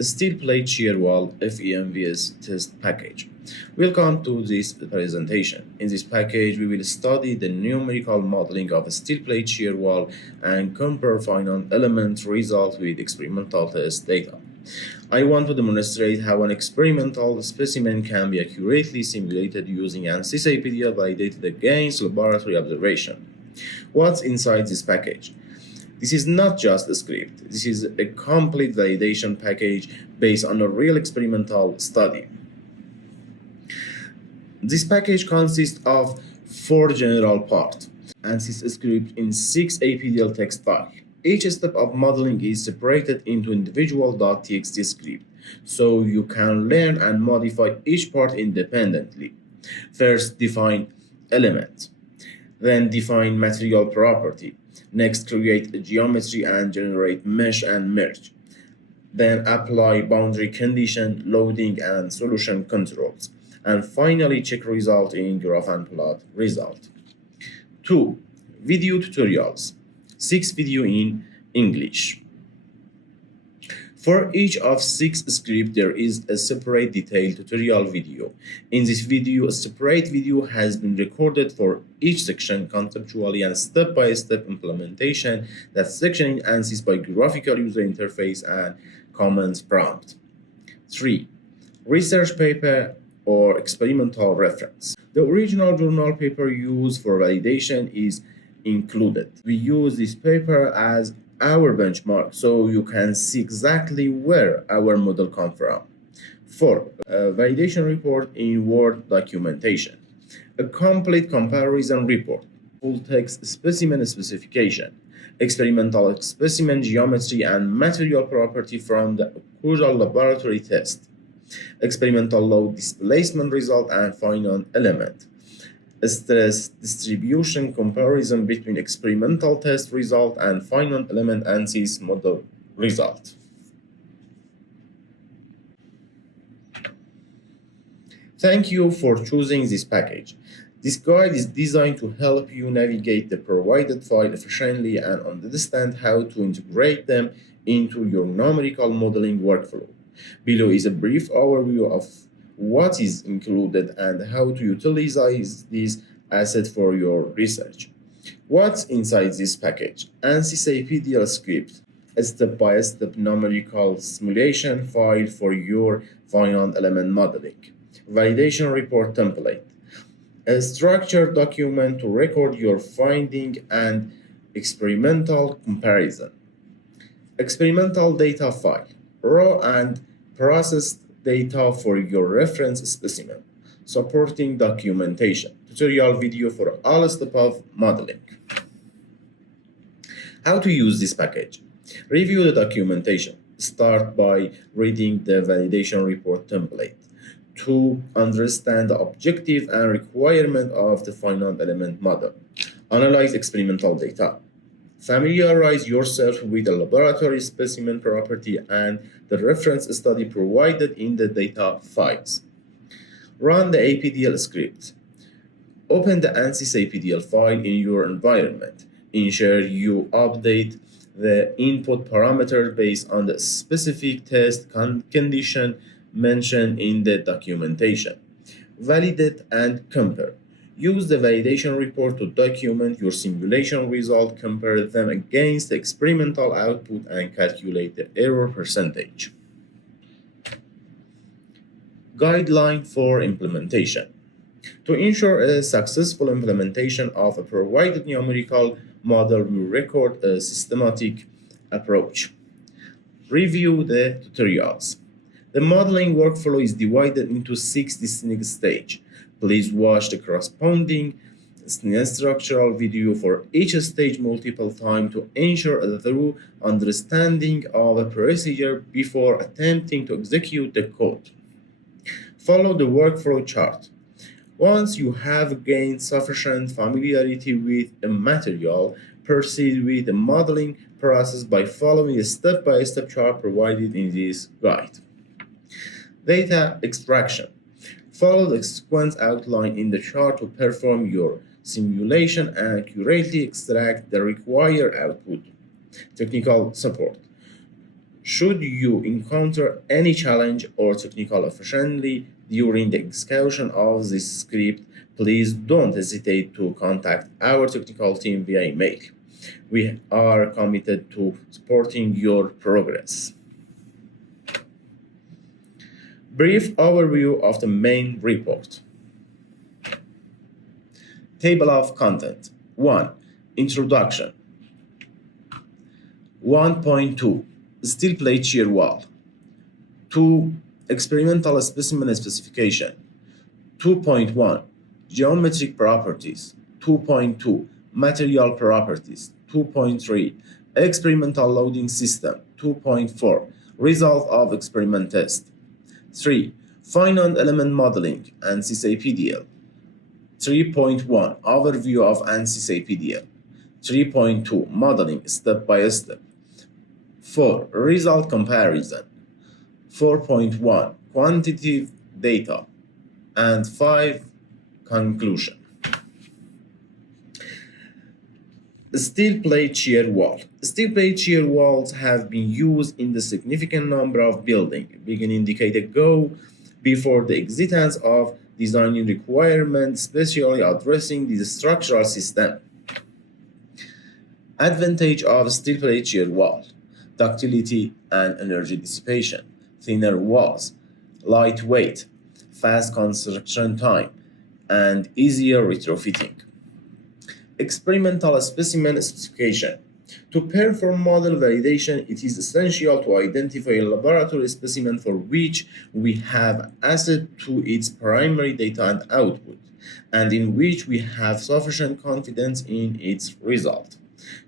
Steel Plate Shear Wall FEMVS test package. Welcome to this presentation. In this package, we will study the numerical modeling of a steel plate shear wall and compare finite element results with experimental test data. I want to demonstrate how an experimental specimen can be accurately simulated using Ansys APDL validated against laboratory observation. What's inside this package? This is not just a script. This is a complete validation package based on a real experimental study. This package consists of 4 general parts. Ansys script in 6 APDL text files. Each step of modeling is separated into individual .txt script, so you can learn and modify each part independently. First, define element. Then define material property. Next, create a geometry and generate mesh and merge. Then apply boundary condition, loading, and solution controls. And finally, check result in graph and plot result. 2. Video tutorials. 6 video in English. For each of 6 scripts, there is a separate detailed tutorial video. In this video, a separate video has been recorded for each section conceptually and step-by-step implementation that section in Ansys by graphical user interface and comments prompt. 3. Research paper or experimental reference. The original journal paper used for validation is included. We use this paper as our benchmark so you can see exactly where our model comes from. 4. Validation report in Word documentation. A complete comparison report, full text specimen specification, experimental specimen geometry and material property from the causal laboratory test, experimental load displacement result and finite element, a stress distribution comparison between experimental test result and finite element Ansys model result. Thank you for choosing this package. This guide is designed to help you navigate the provided file efficiently and understand how to integrate them into your numerical modeling workflow. Below is a brief overview of what is included and how to utilize these assets for your research. What's inside this package? Ansys APDL script, a step-by-step numerical simulation file for your finite element modeling. Validation report template, a structured document to record your finding and experimental comparison. Experimental data file, raw and processed data for your reference specimen, supporting documentation, tutorial video for all steps of modeling. How to use this package? Review the documentation. Start by reading the validation report template to understand the objective and requirement of the finite element model. Analyze experimental data. Familiarize yourself with the laboratory specimen property and the reference study provided in the data files. Run the APDL script. Open the Ansys APDL file in your environment. Ensure you update the input parameter based on the specific test condition mentioned in the documentation. Validate and compare. Use the validation report to document your simulation result, compare them against the experimental output, and calculate the error percentage. Guideline for implementation. To ensure a successful implementation of a provided numerical model, we record a systematic approach. Review the tutorials. The modeling workflow is divided into 6 distinct stages. Please watch the corresponding structural video for each stage multiple times to ensure a thorough understanding of a procedure before attempting to execute the code. Follow the workflow chart. Once you have gained sufficient familiarity with a material, proceed with the modeling process by following a step-by-step chart provided in this guide. Data extraction. Follow the sequence outlined in the chart to perform your simulation and accurately extract the required output. Technical support. Should you encounter any challenge or technical efficiently during the execution of this script, please don't hesitate to contact our technical team via email. We are committed to supporting your progress. Brief overview of the main report. Table of content. 1. Introduction. 1.2 Steel plate shear wall. 2. Experimental specimen specification. 2.1 Geometric properties. 2.2 Material properties. 2.3 Experimental loading system. 2.4 Result of experiment test. 3. Finite element modeling, Ansys APDL. 3.1 Overview of Ansys APDL. 3.2 Modeling step by step. 4. Result comparison. 4.1 Quantitative data. And 5. Conclusion. Steel plate shear wall. Steel plate shear walls have been used in the significant number of buildings, beginning decade ago, before the existence of designing requirements, especially addressing the structural system. Advantage of steel plate shear wall: ductility and energy dissipation, thinner walls, lightweight, fast construction time, and easier retrofitting. Experimental specimen specification. To perform model validation, it is essential to identify a laboratory specimen for which we have access to its primary data and output, and in which we have sufficient confidence in its result.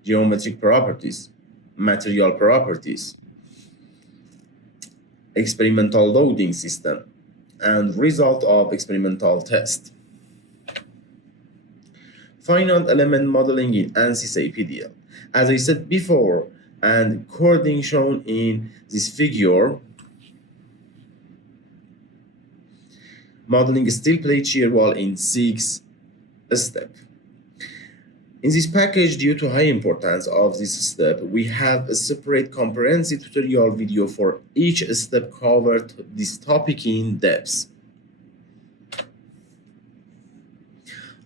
Geometric properties, material properties, experimental loading system, and result of experimental test. Finite element modeling in Ansys APDL. As I said before, and according shown in this figure, modeling steel plate shear wall in 6 steps. In this package, due to high importance of this step, we have a separate comprehensive tutorial video for each step covered this topic in depth.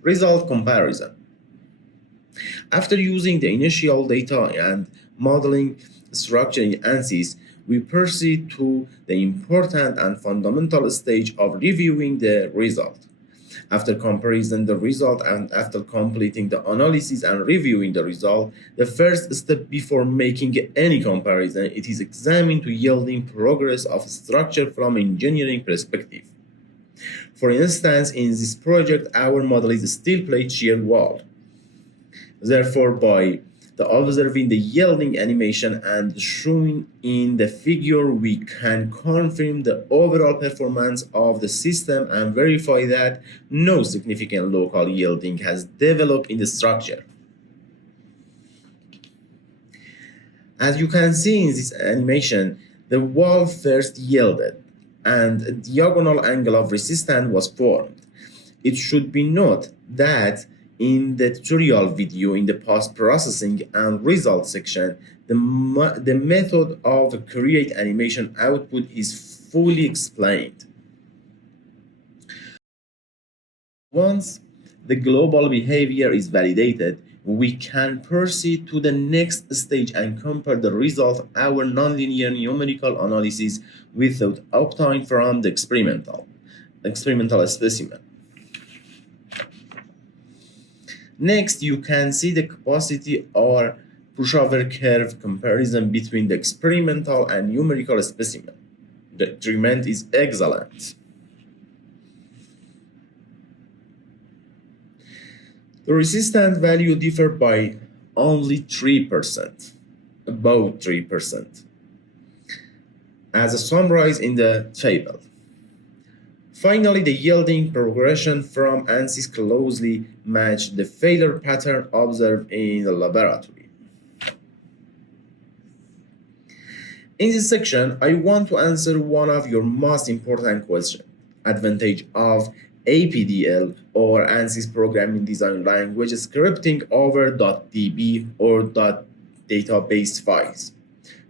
Result comparison. After using the initial data and modeling structure in Ansys, we proceed to the important and fundamental stage of reviewing the result. After comparison the result and after completing the analysis and reviewing the result, the first step before making any comparison, it is examined to yielding progress of structure from engineering perspective. For instance, in this project, our model is a steel plate shear wall. Therefore, by observing the yielding animation and showing in the figure, we can confirm the overall performance of the system and verify that no significant local yielding has developed in the structure. As you can see in this animation, the wall first yielded and a diagonal angle of resistance was formed. It should be noted that in the tutorial video in the post-processing and result section, the method of create animation output is fully explained. Once the global behavior is validated, we can proceed to the next stage and compare the result of our nonlinear numerical analysis without obtained from the experimental specimen. Next, you can see the capacity or pushover curve comparison between the experimental and numerical specimen. The treatment is excellent. The resistance value differ by only 3%, about 3%, as summarized in the table. Finally, the yielding progression from Ansys closely matched the failure pattern observed in the laboratory. In this section, I want to answer one of your most important questions: advantage of APDL or Ansys Programming Design Language scripting over .db or .database files.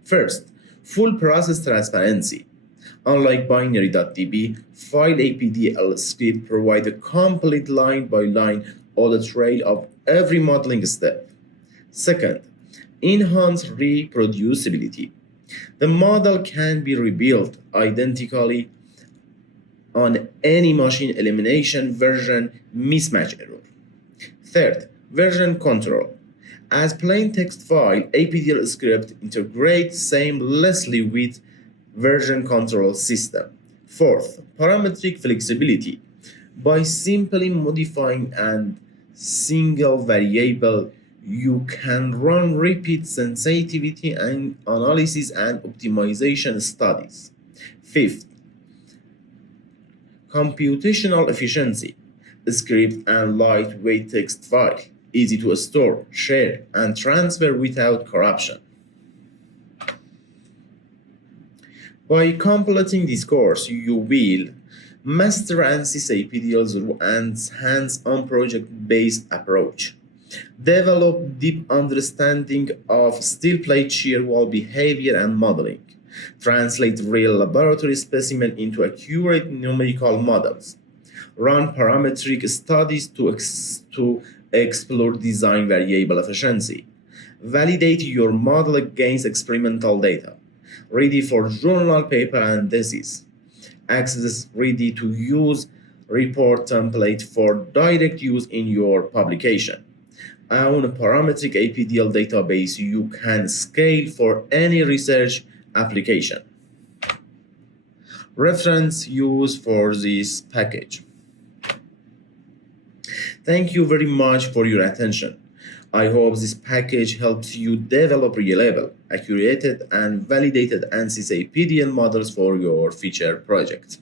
First, Full process transparency. Unlike binary.db, file APDL script provide a complete line-by-line audit trail of every modeling step. Second, enhanced reproducibility. The model can be rebuilt identically on any machine elimination version mismatch error. Third, version control. As plain text file, APDL script integrates seamlessly with version control system. Fourth, parametric flexibility. By simply modifying a single variable, you can run repeat sensitivity and analysis and optimization studies. Fifth, computational efficiency. Script and lightweight text file, easy to store, share, and transfer without corruption. By completing this course, you will master Ansys APDL's and hands-on project-based approach, develop deep understanding of steel plate shear wall behavior and modeling, translate real laboratory specimens into accurate numerical models, run parametric studies to explore design variable efficiency, validate your model against experimental data, ready for journal paper and thesis, access ready to use report template for direct use in your publication. On a parametric APDL database you can scale for any research application. Reference use for this package. Thank you very much for your attention. I hope this package helps you develop reliable, accurate, and validated Ansys APDL models for your future project.